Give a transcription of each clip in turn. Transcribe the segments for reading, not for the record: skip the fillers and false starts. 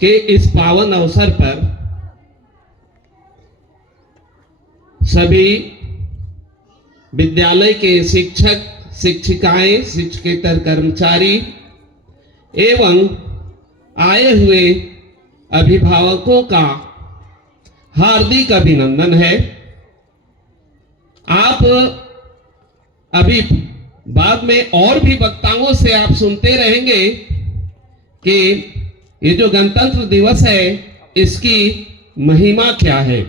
कि इस पावन अवसर पर सभी विद्यालय के शिक्षक, शिक्षिकाएं, शिक्षकेतर कर्मचारी एवं आए हुए अभिभावकों का हार्दिक अभिनंदन है। आप अभी बाद में और भी वक्ताओं से आप सुनते रहेंगे कि ये जो गणतंत्र दिवस है इसकी महिमा क्या है।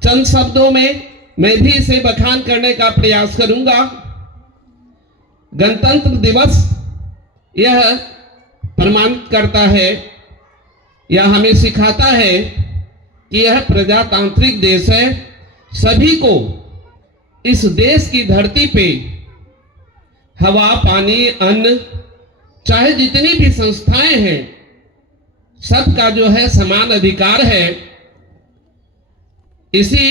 चंद शब्दों में मैं भी इसे बखान करने का प्रयास करूंगा। गणतंत्र दिवस यह प्रमाणित करता है या हमें सिखाता है कि यह प्रजातांत्रिक देश है। सभी को इस देश की धरती पे हवा, पानी, अन्न, चाहे जितनी भी संस्थाएं हैं, सबका जो है समान अधिकार है। इसी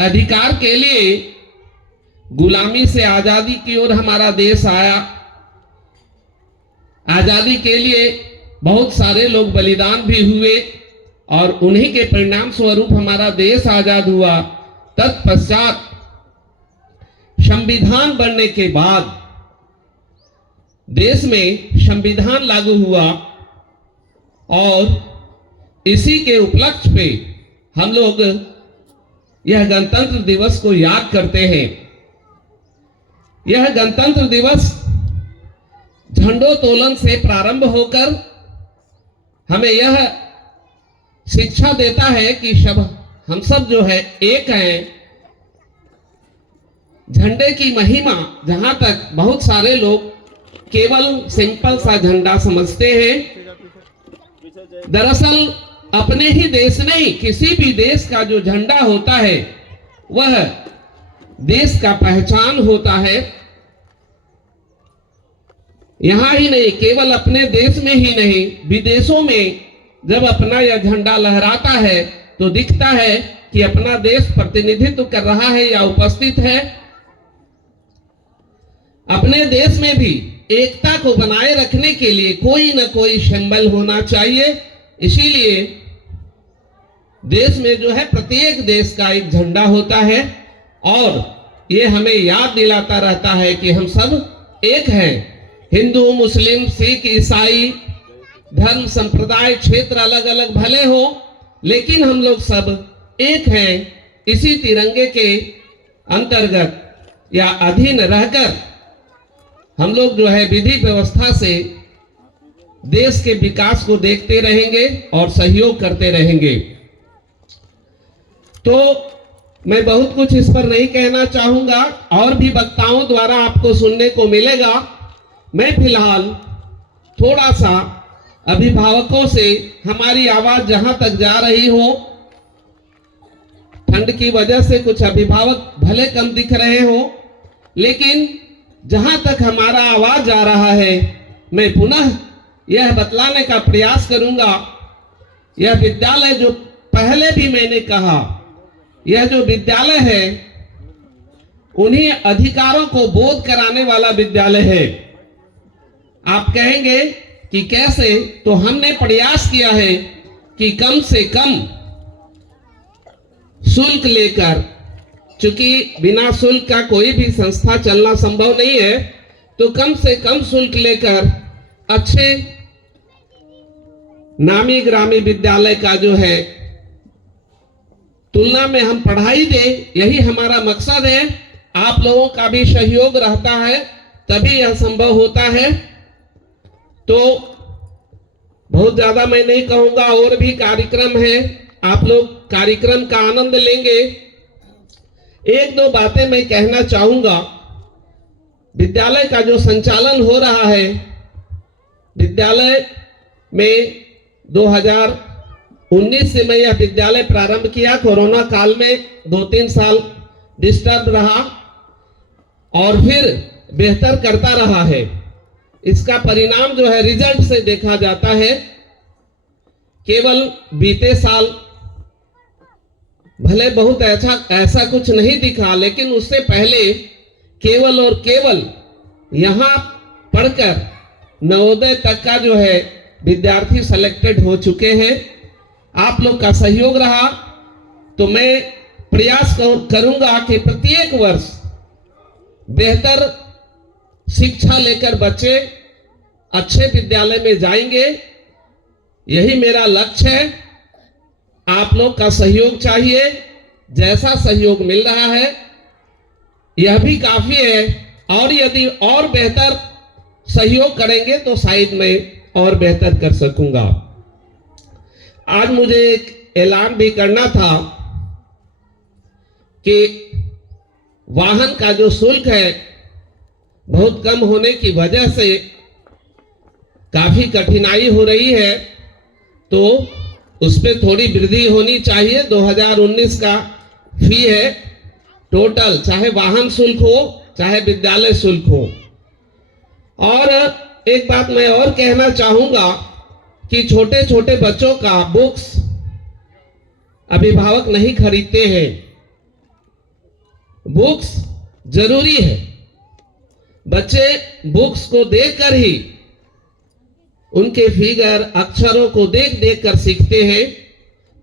अधिकार के लिए गुलामी से आजादी की ओर हमारा देश आया। आजादी के लिए बहुत सारे लोग बलिदान भी हुए और उन्हीं के परिणाम स्वरूप हमारा देश आजाद हुआ। तत्पश्चात संविधान बनने के बाद देश में संविधान लागू हुआ और इसी के उपलक्ष्य पे हम लोग यह गणतंत्र दिवस को याद करते हैं। यह गणतंत्र दिवस झंडोत्तोलन से प्रारंभ होकर हमें यह शिक्षा देता है कि हम सब जो है एक हैं। झंडे की महिमा, जहां तक बहुत सारे लोग केवल सिंपल सा झंडा समझते हैं, दरअसल अपने ही देश नहीं, किसी भी देश का जो झंडा होता है वह देश का पहचान होता है। यहां ही नहीं, केवल अपने देश में ही नहीं, विदेशों में जब अपना यह झंडा लहराता है तो दिखता है कि अपना देश प्रतिनिधित्व कर रहा है या उपस्थित है। अपने देश में भी एकता को बनाए रखने के लिए कोई न कोई सिंबल होना चाहिए। इसीलिए देश में जो है प्रत्येक देश का एक झंडा होता है और ये हमें याद दिलाता रहता है कि हम सब एक हैं। हिंदू, मुस्लिम, सिख, ईसाई, धर्म, संप्रदाय, क्षेत्र अलग अलग भले हो, लेकिन हम लोग सब एक हैं। इसी तिरंगे के अंतर्गत या अधीन रहकर हम लोग जो है विधि व्यवस्था से देश के विकास को देखते रहेंगे और सहयोग करते रहेंगे। तो मैं बहुत कुछ इस पर नहीं कहना चाहूंगा, और भी वक्ताओं द्वारा आपको सुनने को मिलेगा। मैं फिलहाल थोड़ा सा अभिभावकों से हमारी आवाज जहां तक जा रही हो, ठंड की वजह से कुछ अभिभावक भले कम दिख रहे हो, लेकिन जहां तक हमारा आवाज जा रहा है, मैं पुनः यह बतलाने का प्रयास करूंगा। यह विद्यालय जो पहले भी मैंने कहा, यह जो विद्यालय है उन्हीं अधिकारों को बोध कराने वाला विद्यालय है। आप कहेंगे कि कैसे, तो हमने प्रयास किया है कि कम से कम शुल्क लेकर, चूंकि बिना शुल्क का कोई भी संस्था चलना संभव नहीं है, तो कम से कम शुल्क लेकर अच्छे नामी ग्रामी विद्यालय का जो है तुलना में हम पढ़ाई दें, यही हमारा मकसद है। आप लोगों का भी सहयोग रहता है तभी यह संभव होता है। तो बहुत ज्यादा मैं नहीं कहूंगा, और भी कार्यक्रम है, आप लोग कार्यक्रम का आनंद लेंगे। एक दो बातें मैं कहना चाहूंगा। विद्यालय का जो संचालन हो रहा है, विद्यालय में 2019 से मैं यह विद्यालय प्रारंभ किया। कोरोना काल में 2-3 साल डिस्टर्ब रहा और फिर बेहतर करता रहा है। इसका परिणाम जो है रिजल्ट से देखा जाता है। केवल बीते साल भले बहुत ऐसा कुछ नहीं दिखा, लेकिन उससे पहले केवल और केवल यहां पढ़कर नवोदय तक का जो है विद्यार्थी सेलेक्टेड हो चुके हैं। आप लोग का सहयोग रहा तो मैं प्रयास करूंगा कि प्रत्येक वर्ष बेहतर शिक्षा लेकर बच्चे अच्छे विद्यालय में जाएंगे। यही मेरा लक्ष्य है। आप लोग का सहयोग चाहिए। जैसा सहयोग मिल रहा है यह भी काफी है, और यदि और बेहतर सहयोग करेंगे तो शायद मैं और बेहतर कर सकूंगा। आज मुझे एक ऐलान भी करना था कि वाहन का जो शुल्क है बहुत कम होने की वजह से काफी कठिनाई हो रही है, तो उस पर थोड़ी वृद्धि होनी चाहिए। 2019 का फी है टोटल, चाहे वाहन शुल्क हो चाहे विद्यालय शुल्क हो। और एक बात मैं और कहना चाहूंगा कि छोटे छोटे बच्चों का बुक्स अभिभावक नहीं खरीदते हैं। बुक्स जरूरी है। बच्चे बुक्स को देखकर ही उनके फिगर अक्षरों को देख देख कर सीखते हैं,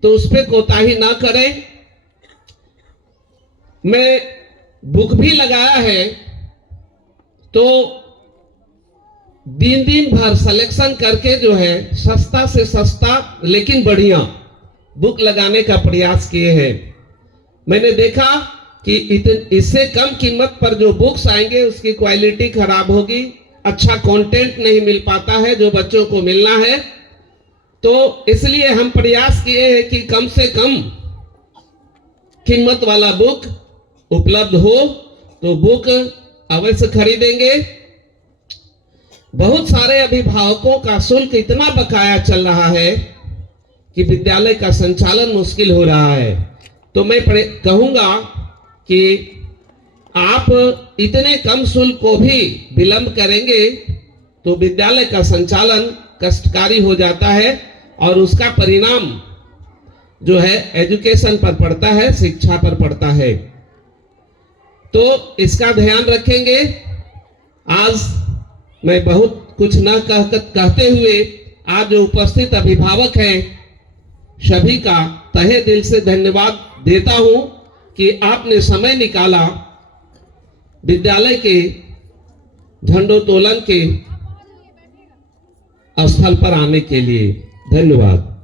तो उस पर कोताही ना करें। मैं बुक भी लगाया है, तो दिन भर सिलेक्शन करके जो है सस्ता से सस्ता लेकिन बढ़िया बुक लगाने का प्रयास किए हैं। मैंने देखा कि इससे कम कीमत पर जो बुक्स आएंगे उसकी क्वालिटी खराब होगी, अच्छा कंटेंट नहीं मिल पाता है जो बच्चों को मिलना है। तो इसलिए हम प्रयास किए हैं कि कम से कम कीमत वाला बुक उपलब्ध हो, तो बुक अवश्य खरीदेंगे। बहुत सारे अभिभावकों का शुल्क इतना बकाया चल रहा है कि विद्यालय का संचालन मुश्किल हो रहा है। तो मैं कहूंगा कि आप इतने कम शुल्क को भी विलंब करेंगे तो विद्यालय का संचालन कष्टकारी हो जाता है, और उसका परिणाम जो है एजुकेशन पर पड़ता है, शिक्षा पर पड़ता है। तो इसका ध्यान रखेंगे। आज मैं बहुत कुछ न कहते हुए आज जो उपस्थित अभिभावक हैं सभी का तहे दिल से धन्यवाद देता हूं कि आपने समय निकाला विद्यालय के झंडोत्तोलन के स्थल पर आने के लिए। धन्यवाद।